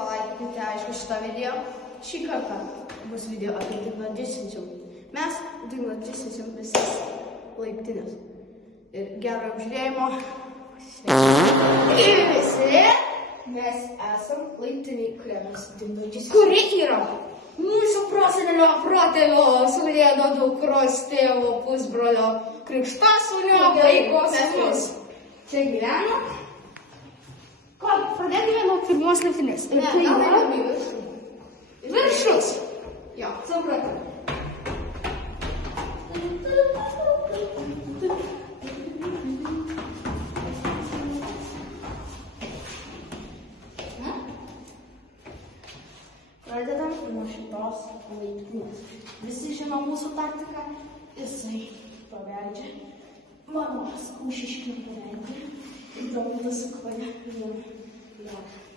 palaikykite, aišku, šitą video. Šį kartą bus video apie Digno Distance. Mes Digno Distance visas laiptinės. Ir gero apžiūrėjimo. Ir visi mes esam laiptiniai, kurie mes Digno Distance. Kuri yra mūsų prosenelio protėvio Saulėno dukros tėvo pusbrolio krikštasūnio vaiko sūnus. Čia gyveno. Pradėkime nuo pirmos laiptinės. Ir tai yra viršus. Jo, supratau. Pradedam nuo šitos laiptinės. Visi žino mūsų taktiką. Jisai pabeldžia. Mano skūšiškių pabeldžia. Ir Dovydas sukoja vieną.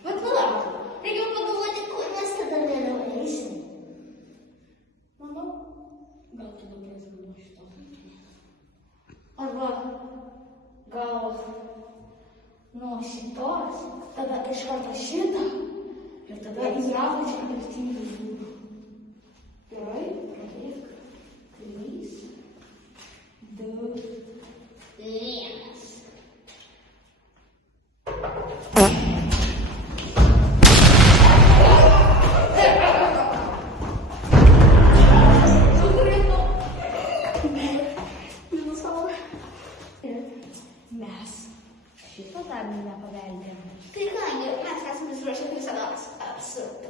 Bet palauk, reikia pagalvoti, kur mes tada vėliau eisim. Manau, gal tu daugiau nuo šitos laiptinės. Arba gal nuo šitos, tada iš karto šitą ir tada į apačią laiptinį būtų. Gerai, pradėk. 3, 2, 1. Mes šito dar nepaveldėm. Tai ką, mes esame pasiruošę visada apsirgti.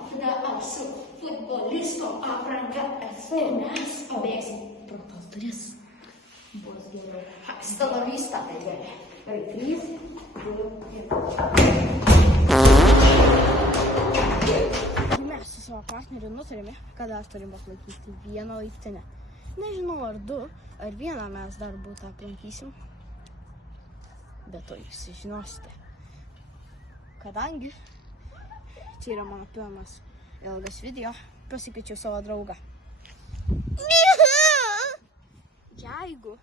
O tada apsu futbolisto apranga ir mes pabėgsim pro tas duris. Bus gerai. Hasta la vista, tai gerai. Gerai, 3, 2, 1. Mes su savo partneriu nutarėme, kad dar turim aplankyti vieną laiptinę. Nežinau, ar 2, ar 1 mes dar būtą aplankysim. Bet to jūs žinosite. Kadangi čia yra mano pirmas ilgas video, pasikviečiau savo draugą. Jeigu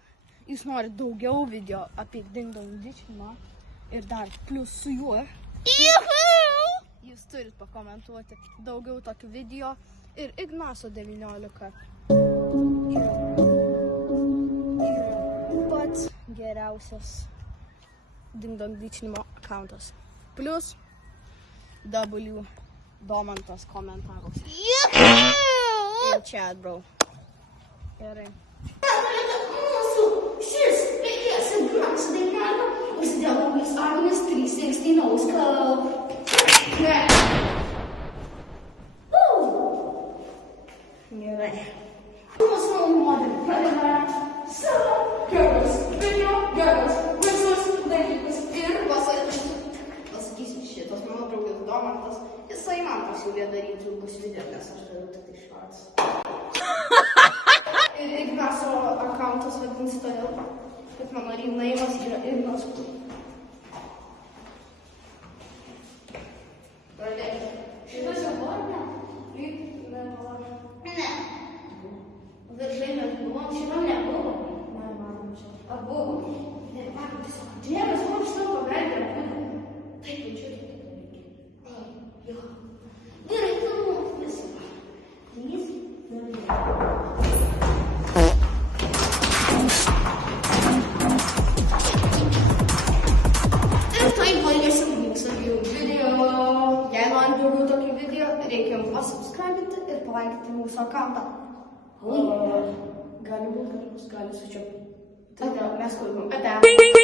jūs norite daugiau video apie Digno Distance ir dar plus su juo, jūs turit pakomentuoti daugiau tokių video ir Ignaso 19 yra pats geriausias Digno Distance accountas. Plus W Domantas komentaruose. In chat, bro. Gerai. Šis pėkės ir grams dainelio užsidėjo Louis Agnes 360 Club. Gerai. Mūsų naujų modelių pradedame savo gerus video, gerus visus dalykus ir Pasakysiu šitas mano draugas Domantas. Jisai man pasiūlė daryti ilgus video, nes aš darau tik tai švarts. Ir Ignaso accountas vadinasi todėl, kad mano rinaimas yra Ignas. Pradėkime. šitas jau buvo, ne? Nebuvo. Ne. Dažnai mes buvom, šito nebuvo. Neįmanoma čia. Ar buvo? Ne, man tiesiog. Ne, mes buvom šitą paveldėm. Taip, čia reikia. Jo. Gerai, filmuot visą. 3, 2, 1. Ir tai baigėsi mūsų video. Jei nori daugiau tokių video, reikia jums pasubscribinti ir palaikyti mūsų accountą. Gali būt, gali sučiopti. Tai mes kalbam. Ate.